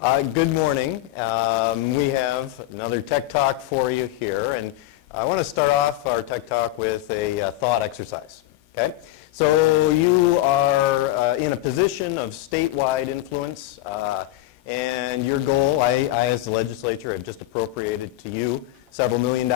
Good morning. We have another Tech Talk for you here, and I want to start off our Tech Talk with a thought exercise. Okay? So you are in a position of statewide influence, and your goal, I as the legislature have just appropriated to you several $1 million,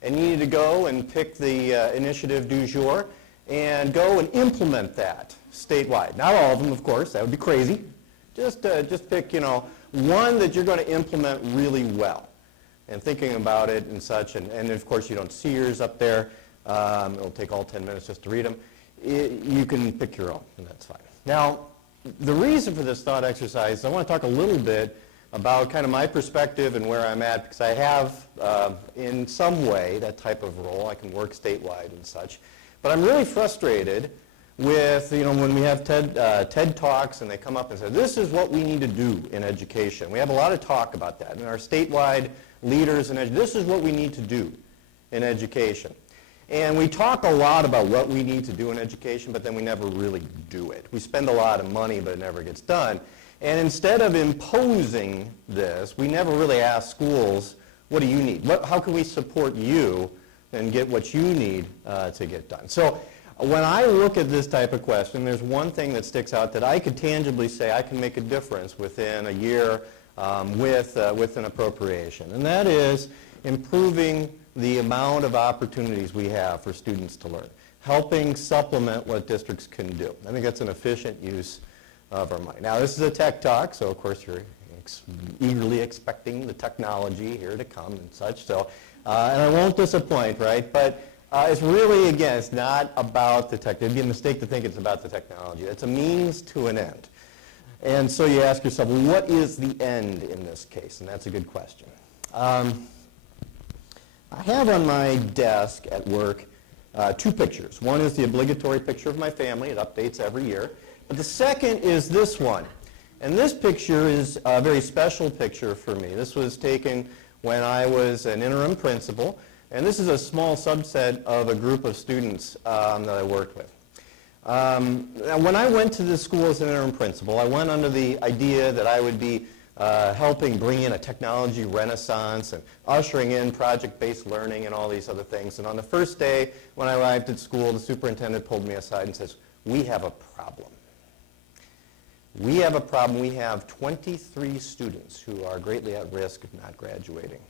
and you need to go and pick the initiative du jour and go and implement that statewide. Not all of them, of course, that would be crazy. Just pick, one that you're going to implement really well, and thinking about it and such. And of course, you don't see yours up there. It'll take all 10 minutes just to read them. You can pick your own, and that's fine. Now, the reason for this thought exercise, I want to talk a little bit about kind of my perspective and where I'm at, because I have, in some way, that type of role. I can work statewide and such. But I'm really frustrated with, when we have TED Talks and they come up and say, this is what we need to do in education. We have a lot of talk about that. And our statewide leaders, this is what we need to do in education. And we talk a lot about what we need to do in education, but then we never really do it. We spend a lot of money, but it never gets done. And instead of imposing this, we never really ask schools, what do you need? How can we support you and get what you need to get done? So when I look at this type of question, there's one thing that sticks out that I could tangibly say I can make a difference within a year with an appropriation, and that is improving the amount of opportunities we have for students to learn, helping supplement what districts can do. I think that's an efficient use of our money. Now, this is a tech talk, so of course you're eagerly expecting the technology here to come and such. So, and I won't disappoint, right? But it's really, again, it's not about the tech. It'd be a mistake to think it's about the technology. It's a means to an end. And so you ask yourself, well, what is the end in this case? And that's a good question. I have on my desk at work two pictures. One is the obligatory picture of my family. It updates every year. But the second is this one. And this picture is a very special picture for me. This was taken when I was an interim principal. And this is a small subset of a group of students that I worked with. Now when I went to this school as an interim principal, I went under the idea that I would be helping bring in a technology renaissance and ushering in project-based learning and all these other things. And on the first day when I arrived at school, the superintendent pulled me aside and says, we have a problem. We have a problem. We have 23 students who are greatly at risk of not graduating.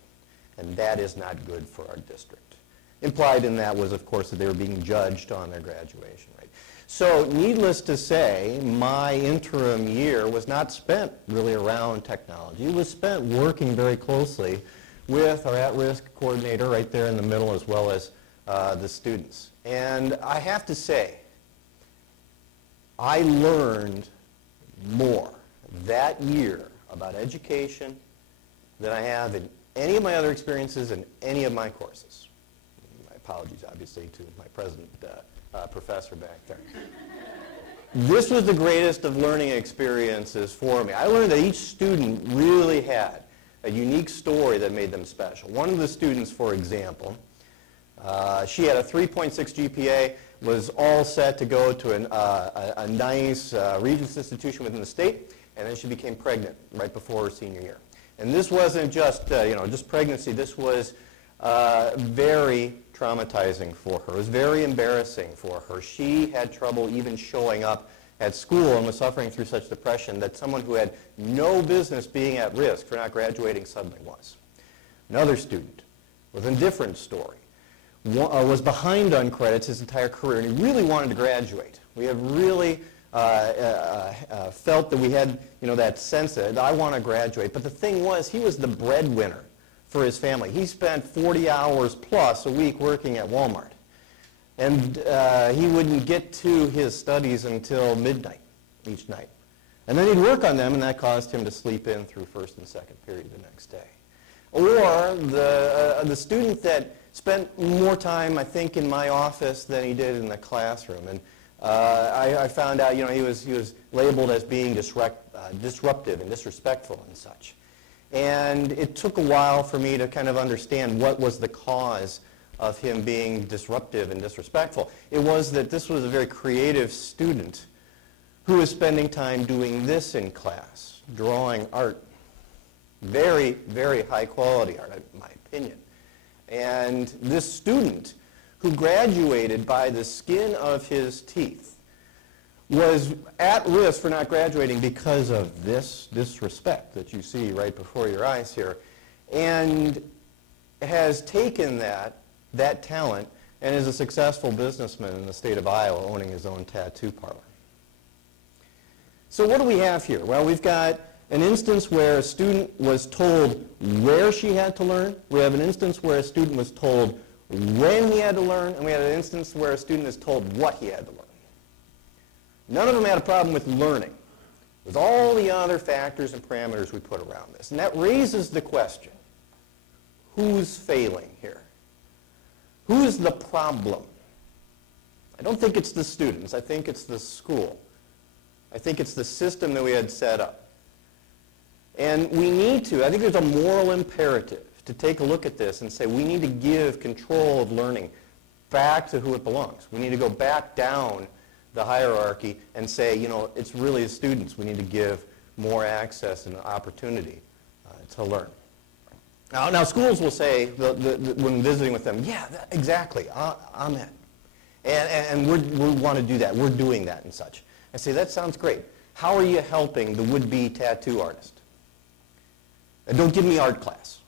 And that is not good for our district. Implied in that was, of course, that they were being judged on their graduation rate. So needless to say, my interim year was not spent really around technology. It was spent working very closely with our at-risk coordinator right there in the middle, as well as the students. And I have to say, I learned more that year about education than I have in any of my other experiences in any of my courses. My apologies, obviously, to my present professor back there. This was the greatest of learning experiences for me. I learned that each student really had a unique story that made them special. One of the students, for example, she had a 3.6 GPA, was all set to go to a nice Regents institution within the state, and then she became pregnant right before her senior year. And this wasn't just, just pregnancy. This was very traumatizing for her. It was very embarrassing for her. She had trouble even showing up at school and was suffering through such depression that someone who had no business being at risk for not graduating suddenly was. Another student with a different story was behind on credits his entire career, and he really wanted to graduate. We had really felt that we had, that sense that I want to graduate. But the thing was, he was the breadwinner for his family. He spent 40 hours plus a week working at Walmart. And he wouldn't get to his studies until midnight each night. And then he'd work on them, and that caused him to sleep in through first and second period the next day. Or the student that spent more time, I think, in my office than he did in the classroom. And I found out, he was labeled as being disruptive and disrespectful and such. And it took a while for me to kind of understand what was the cause of him being disruptive and disrespectful. It was that this was a very creative student who was spending time doing this in class, drawing art Very, very high quality art, in my opinion. And this student who graduated by the skin of his teeth was at risk for not graduating because of this disrespect that you see right before your eyes here, and has taken that talent and is a successful businessman in the state of Iowa, owning his own tattoo parlor. So what do we have here? Well, we've got an instance where a student was told where she had to learn. We have an instance where a student was told when he had to learn, and we had an instance where a student is told what he had to learn. None of them had a problem with learning. With all the other factors and parameters we put around this. And that raises the question, who's failing here? Who's the problem? I don't think it's the students. I think it's the school. I think it's the system that we had set up. And we need to, I think there's a moral imperative to take a look at this and say we need to give control of learning back to who it belongs. We need to go back down the hierarchy and say, you know, it's really the students. We need to give more access and opportunity to learn. Now schools will say, when visiting with them, yeah, exactly, I'm in. And we want to do that. We're doing that and such. I say, that sounds great. How are you helping the would-be tattoo artist? Don't give me art class.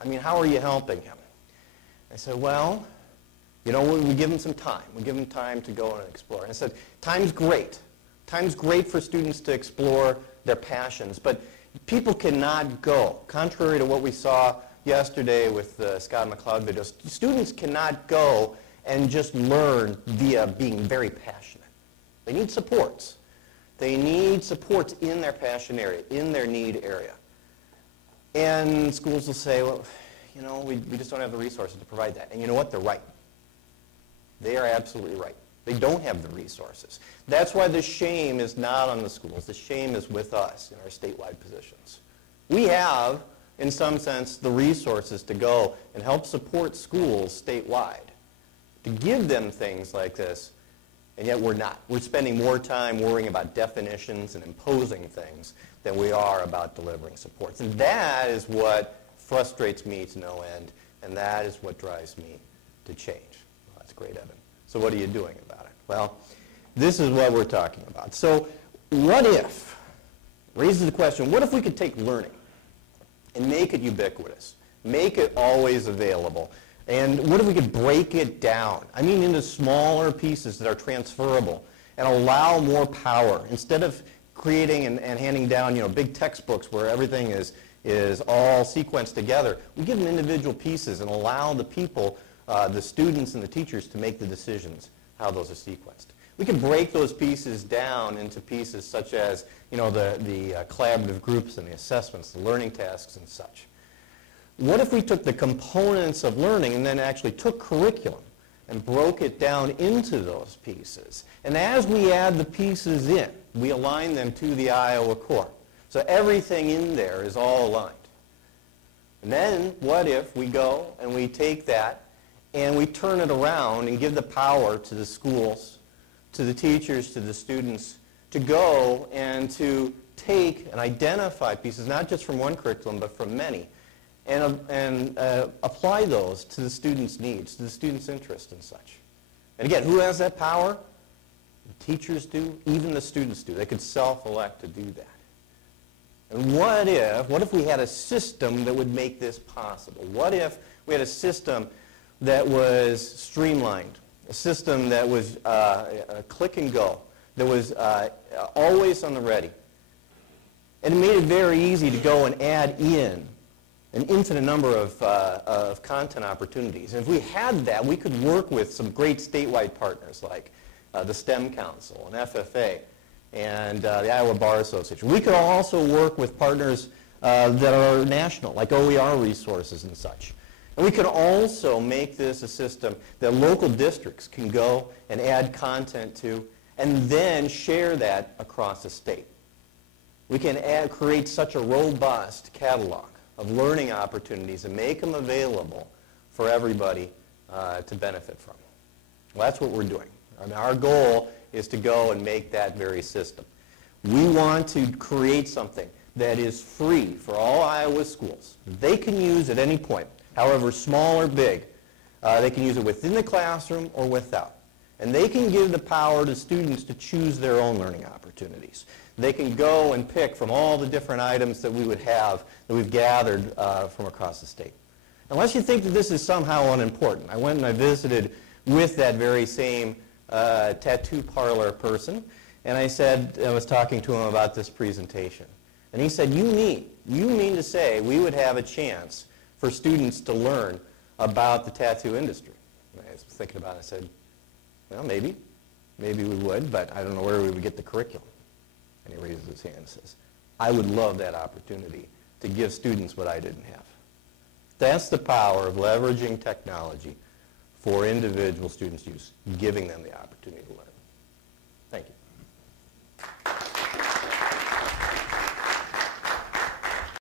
I mean, how are you helping him? I said, well, you know, we give them some time. We give them time to go and explore. And I said, time's great. Time's great for students to explore their passions, but people cannot go. Contrary to what we saw yesterday with the Scott McCloud videos, students cannot go and just learn via being very passionate. They need supports. They need supports in their passion area, in their need area. And schools will say, well, you know, we just don't have the resources to provide that. And you know what? They're right. They are absolutely right. They don't have the resources. That's why the shame is not on the schools. The shame is with us in our statewide positions. We have, in some sense, the resources to go and help support schools statewide, to give them things like this, and yet we're not. We're spending more time worrying about definitions and imposing things than we are about delivering supports. And that is what frustrates me to no end, and that is what drives me to change. Well, that's great, Evan. So what are you doing about it? Well, this is what we're talking about. So what if, raises the question, what if we could take learning and make it ubiquitous, make it always available, and what if we could break it down, I mean into smaller pieces that are transferable, and allow more power, instead of creating and handing down, you know, big textbooks where everything is all sequenced together. We give them individual pieces and allow the people, the students and the teachers, to make the decisions how those are sequenced. We can break those pieces down into pieces such as, you know, the collaborative groups and the assessments, the learning tasks and such. What if we took the components of learning and then actually took curriculum and broke it down into those pieces? And as we add the pieces in, we align them to the Iowa core. So everything in there is all aligned. And then what if we go and we take that and we turn it around and give the power to the schools, to the teachers, to the students, to go and to take and identify pieces, not just from one curriculum, but from many, and apply those to the students' needs, to the students' interest and such. And again, who has that power? The teachers do, even the students do. They could self-elect to do that. And what if we had a system that would make this possible? What if we had a system that was streamlined, a system that was click and go, that was always on the ready? And it made it very easy to go and add in an infinite number of content opportunities. And if we had that, we could work with some great statewide partners like the STEM Council and FFA and the Iowa Bar Association. We could also work with partners that are national, like OER resources and such. And we could also make this a system that local districts can go and add content to and then share that across the state. We can create such a robust catalog of learning opportunities and make them available for everybody to benefit from. Well, that's what we're doing. I mean, our goal is to go and make that very system. We want to create something that is free for all Iowa schools. They can use at any point, however small or big. They can use it within the classroom or without. And they can give the power to students to choose their own learning opportunities. They can go and pick from all the different items that we would have, that we've gathered from across the state. Unless you think that this is somehow unimportant. I went and I visited with that very same tattoo parlor person, and I was talking to him about this presentation. And he said, you mean to say we would have a chance for students to learn about the tattoo industry? And I was thinking about it, I said, well, maybe we would, but I don't know where we would get the curriculum. And he raises his hand and says, I would love that opportunity to give students what I didn't have. That's the power of leveraging technology for individual students' use, giving them the opportunity to learn.